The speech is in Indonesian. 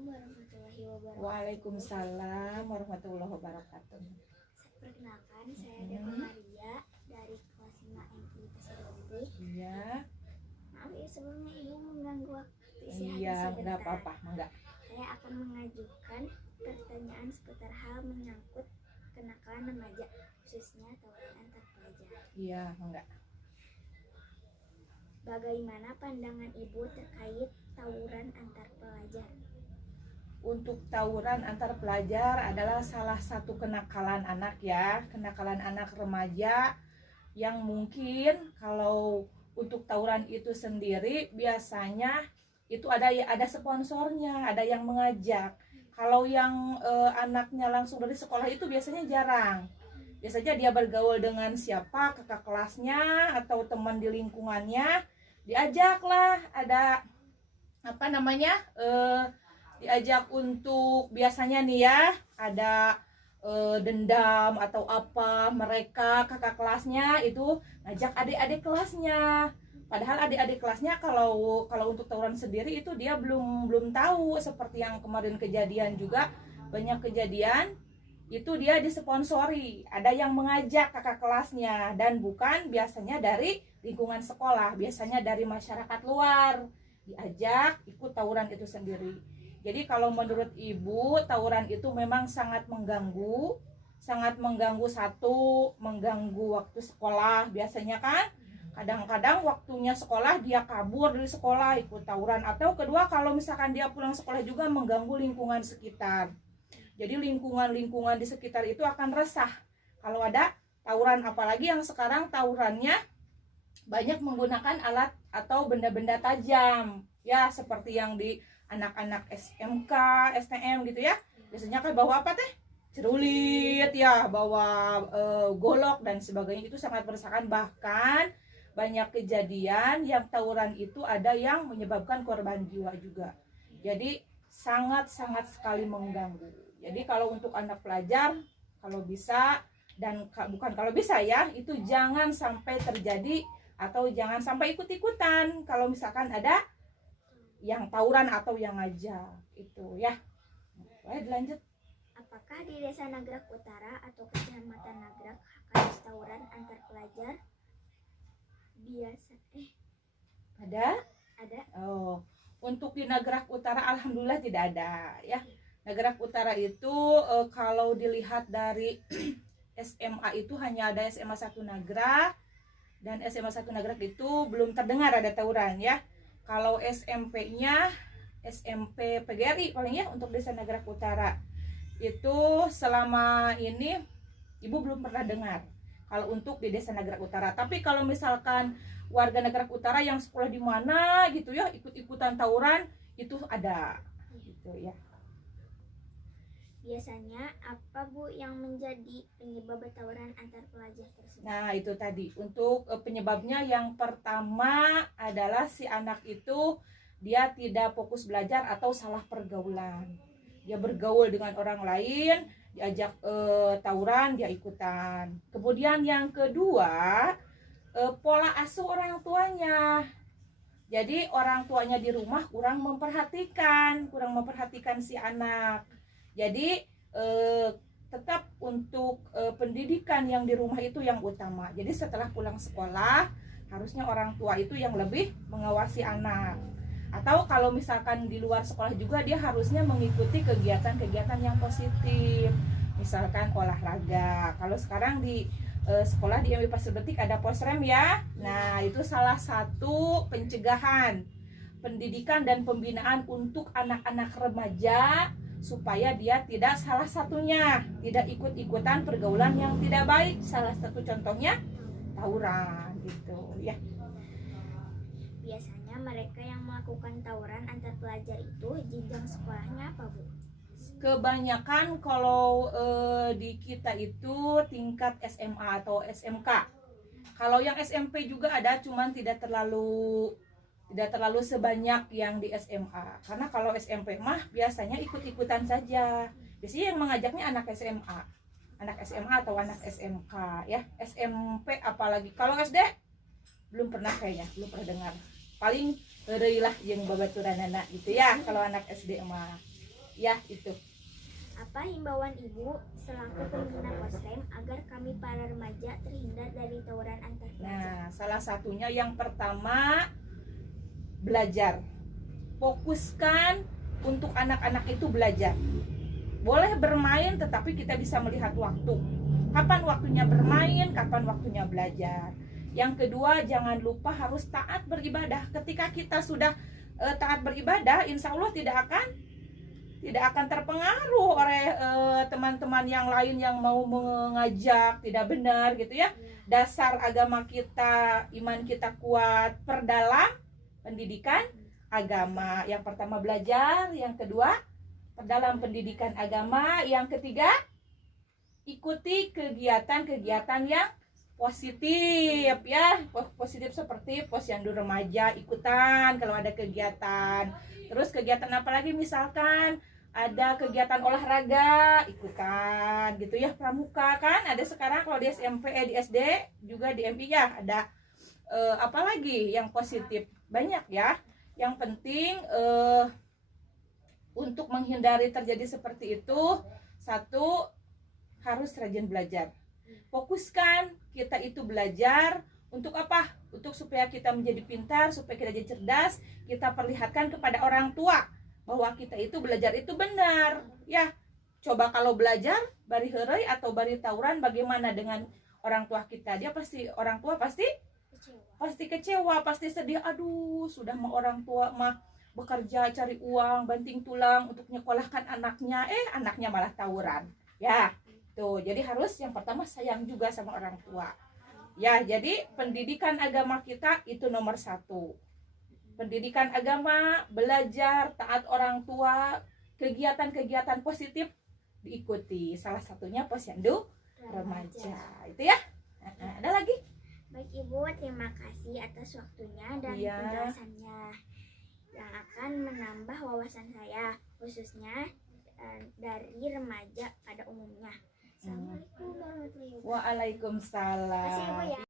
Assalamualaikum warahmatullahi wabarakatuh. Waalaikumsalam warahmatullahi wabarakatuh. Perkenalkan, saya Deva Maria dari kelas 5 MI Pasir. Iya. Maaf ya sebelumnya ibu mengganggu waktu istirahat Iya, sebentar. nggak apa-apa, enggak. Saya akan mengajukan pertanyaan seputar hal menyangkut kenakalan remaja, khususnya tawuran antar pelajar. Iya, enggak. Bagaimana pandangan ibu terkait tawuran antar pelajar? Untuk tawuran antar pelajar adalah salah satu kenakalan anak ya, kenakalan anak remaja yang mungkin kalau untuk tawuran itu sendiri biasanya itu ada sponsornya, ada yang mengajak. Kalau yang anaknya langsung dari sekolah itu biasanya jarang. Biasanya dia bergaul dengan siapa, kakak kelasnya atau teman di lingkungannya, diajaklah ada apa namanya diajak untuk biasanya nih ya ada dendam atau apa, mereka kakak kelasnya itu ngajak adik-adik kelasnya, padahal adik-adik kelasnya kalau untuk tawuran sendiri itu dia belum tahu. Seperti yang kemarin kejadian juga, banyak kejadian itu dia disponsori, ada yang mengajak kakak kelasnya dan bukan biasanya dari lingkungan sekolah, biasanya dari masyarakat luar diajak ikut tawuran itu sendiri. Jadi kalau menurut ibu, tawuran itu memang sangat mengganggu, satu, mengganggu waktu sekolah biasanya kan. Kadang-kadang waktunya sekolah dia kabur dari sekolah ikut tawuran, atau kedua kalau misalkan dia pulang sekolah juga mengganggu lingkungan sekitar. Jadi lingkungan di sekitar itu akan resah kalau ada tawuran, apalagi yang sekarang tawurannya banyak menggunakan alat atau benda-benda tajam ya, seperti yang di anak-anak SMK, STM gitu ya. Biasanya kan bawa apa teh? Cerulit ya, bawa golok dan sebagainya, itu sangat meresahkan. Bahkan banyak kejadian yang tawuran itu ada yang menyebabkan korban jiwa juga. Jadi sangat-sangat sekali mengganggu. Jadi kalau untuk anak pelajar, kalau bisa dan bukan kalau bisa ya, itu jangan sampai terjadi atau jangan sampai ikut-ikutan kalau misalkan ada yang tawuran atau yang ngajak itu ya. Boleh dilanjut. Apakah di Desa Nagrak Utara atau Kecamatan Nagrak kasus tawuran antar pelajar biasa ada? Oh, untuk di Nagrak Utara alhamdulillah tidak ada ya. Nagrak Utara itu kalau dilihat dari SMA itu hanya ada SMA 1 Nagrak, dan SMA 1 Nagrak itu belum terdengar ada tawuran ya. Kalau SMP-nya SMP PGRI paling ya untuk Desa Nagrak Utara itu selama ini ibu belum pernah dengar kalau untuk di Desa Nagrak Utara. Tapi kalau misalkan warga Nagrak Utara yang sekolah di mana gitu ya ikut-ikutan tawuran itu ada gitu ya. Biasanya apa Bu yang menjadi penyebab tawuran antar pelajar tersebut? Nah itu tadi untuk penyebabnya, yang pertama adalah si anak itu dia tidak fokus belajar atau salah pergaulan. Dia bergaul dengan orang lain, diajak tawuran, dia ikutan. Kemudian yang kedua, pola asuh orang tuanya. Jadi orang tuanya di rumah kurang memperhatikan si anak. Jadi tetap untuk pendidikan yang di rumah itu yang utama. Jadi setelah pulang sekolah harusnya orang tua itu yang lebih mengawasi anak. Atau kalau misalkan di luar sekolah juga dia harusnya mengikuti kegiatan-kegiatan yang positif. Misalkan olahraga. Kalau sekarang di sekolah di MI Pasir Betik ada posrem ya. Nah, itu salah satu pencegahan, pendidikan dan pembinaan untuk anak-anak remaja supaya dia tidak salah satunya tidak ikut-ikutan pergaulan yang tidak baik. Salah satu contohnya tawuran gitu ya. Biasanya mereka yang melakukan tawuran antar pelajar itu jenjang sekolahnya apa Bu? Kebanyakan kalau di kita itu tingkat SMA atau SMK. Kalau yang SMP juga ada, cuman tidak terlalu sebanyak yang di SMA. Karena kalau SMP mah biasanya ikut-ikutan saja. Biasanya yang mengajaknya anak SMA atau anak SMK ya. SMP apalagi. Kalau SD belum pernah belum pernah dengar. Paling lah yang babaturanana gitu ya kalau anak SD mah. Ya, itu. Apa himbauan Ibu selaku pembina Posrem agar kami para remaja terhindar dari tawuran antar pelajar? Nah, salah satunya yang pertama belajar. Fokuskan untuk anak-anak itu belajar. Boleh bermain tetapi kita bisa melihat waktu. Kapan waktunya bermain, kapan waktunya belajar. Yang kedua, jangan lupa harus taat beribadah. Ketika kita sudah taat beribadah, insya Allah tidak akan terpengaruh oleh teman-teman yang lain yang mau mengajak tidak benar gitu ya. Dasar agama kita, iman kita kuat, perdalam pendidikan agama. Yang pertama belajar, yang kedua perdalam pendidikan agama, yang ketiga ikuti kegiatan-kegiatan yang positif ya. Positif seperti posyandu remaja, ikutan kalau ada kegiatan. Terus kegiatan apa lagi, misalkan ada kegiatan olahraga, ikutan gitu ya. Pramuka kan ada sekarang kalau di SMP, di SD juga di MI ya ada. Apalagi yang positif banyak ya. Yang penting untuk menghindari terjadi seperti itu, satu, harus rajin belajar. Fokuskan kita itu belajar untuk apa? Untuk supaya kita menjadi pintar, supaya kita jadi cerdas. Kita perlihatkan kepada orang tua bahwa kita itu belajar itu benar ya. Coba kalau belajar bari heureuy atau bari tawuran, bagaimana dengan orang tua kita? Orang tua pasti kecewa, pasti sedih. Aduh, sudah mah orang tua mah bekerja cari uang banting tulang untuk nyekolahkan anaknya, anaknya malah tawuran ya. Tuh, jadi harus yang pertama sayang juga sama orang tua ya. Jadi pendidikan agama kita itu nomor 1. Pendidikan agama, belajar, taat orang tua, kegiatan-kegiatan positif diikuti. Salah satunya posyandu remaja itu ya. Ada lagi? Baik Ibu, terima kasih atas waktunya dan penjelasannya yang akan menambah wawasan saya, khususnya dari remaja pada umumnya. Assalamualaikum warahmatullahi wabarakatuh. Waalaikumsalam. Terima kasih Ibu ya.